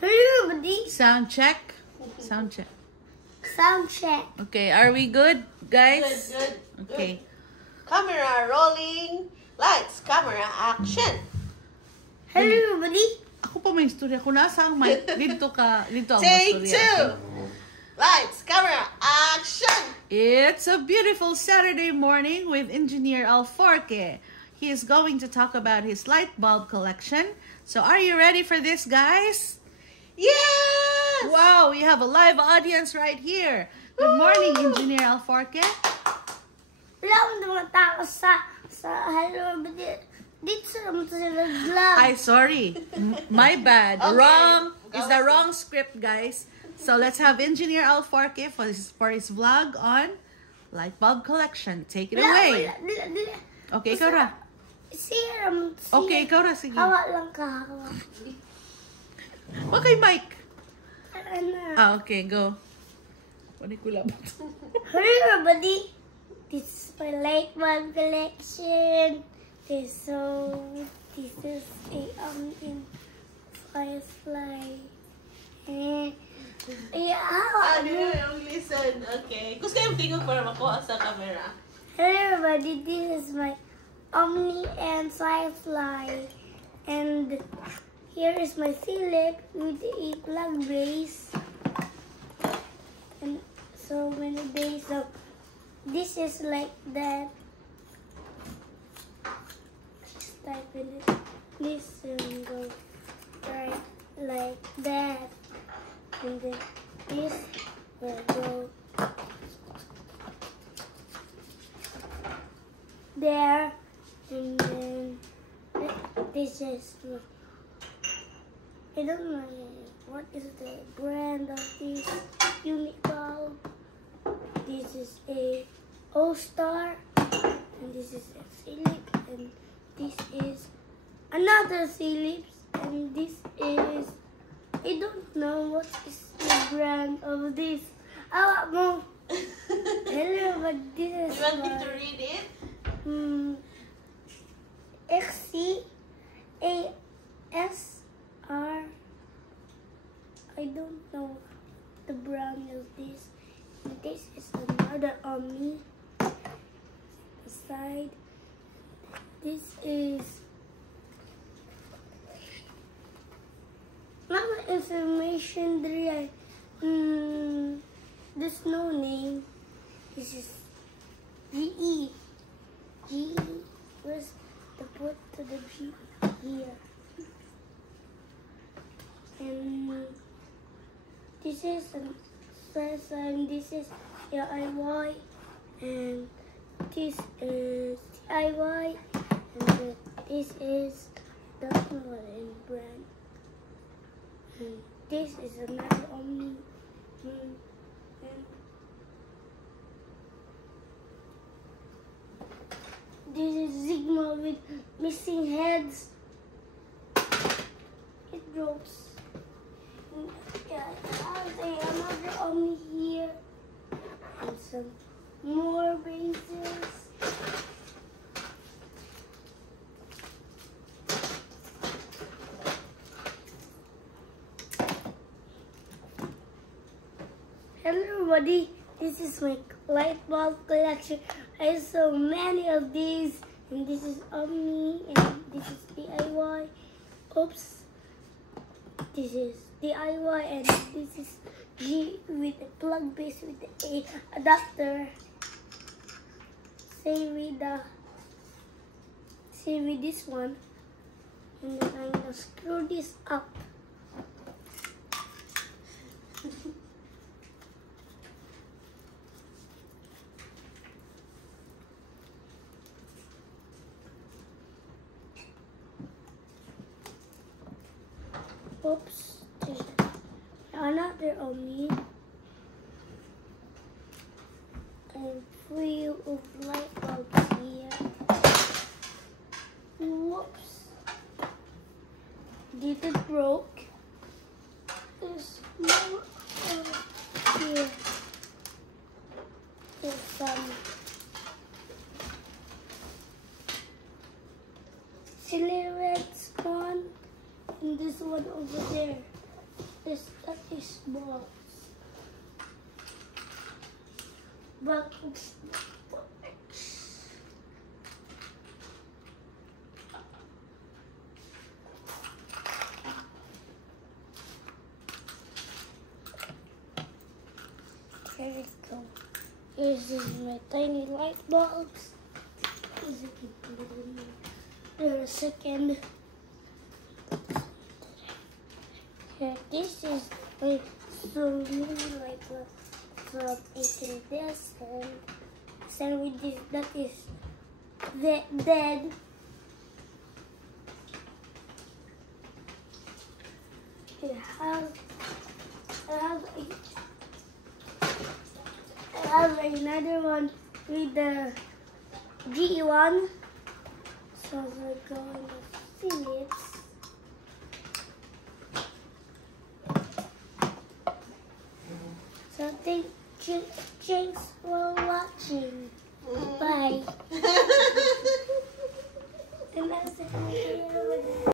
Hello, buddy. Sound check. Sound check. Sound check. Okay, are we good, guys? Good. Okay. Camera rolling. Lights, camera, action. Hello, buddy. Ako pa may istorya ko. Nasa ang mic? Dito ang Take istorya. 2. Lights, camera, action. It's a beautiful Saturday morning with Engineer Alforque. He is going to talk about his light bulb collection. So are you ready for this, guys? Yes. Wow, we have a live audience right here. Good morning, Engineer Alforque. Wala akong mga tao sa hello, buddy. Dito naman sila vlog. Ay, sorry. My bad. Okay. Wrong. It's the wrong script, guys. So let's have Engineer Alforque for his vlog on light bulb collection. Take it away. Okay, ikaw ra. Okay, ikaw ra. Sige. Hawa lang ka, hawa. Okay, Mike. Ano? Okay, go. Panik ko lang. Hello, buddy. This is my light bulb collection. This is a in firefly. Listen. Okay. Gusto yung tingog para makuha sa camera. Hello, everybody. This is my Omni and Firefly. And here is my Philip with a plug base. And so many bases. So this is like that. Just type in it. This will go right like that. And then this will go there, and then this is, I don't know what is the brand of this unit bulb. This is a All-Star, and this is a Philips, and this is another Philips, and this is, I don't know what is the brand of this. Awa mo. Hello, but this is You want me to read it? XCASR. I don't know the brand of this. This is another Omni. Beside, this is not information there. There's no name. This is GE. GE. Where's the put to the G here? And this is first and this is DIY, and this is DIY, and this is the brand. And this is another Omni. And this is Sigma with missing heads. It drops. Yeah, I'll say another Omni here. And some more bases. Hello, everybody. This is my light bulb collection. I have so many of these, and this is Omni, and this is DIY. Oops, this is DIY, and this is G with a plug base with a adapter. Same with this one, and then I'm gonna screw this up. Oops, there's another Omni. And three of light bulbs here. Whoops. Did it broke? There's more here. There's some silhouettes on. And this one one over there. That is balls. But here we go. Here's my tiny light bulbs. There a second. Here, this is like so really like from eating this and same with this. That is dead. I have another one with the G1. So we're going to Philips. So thanks for watching.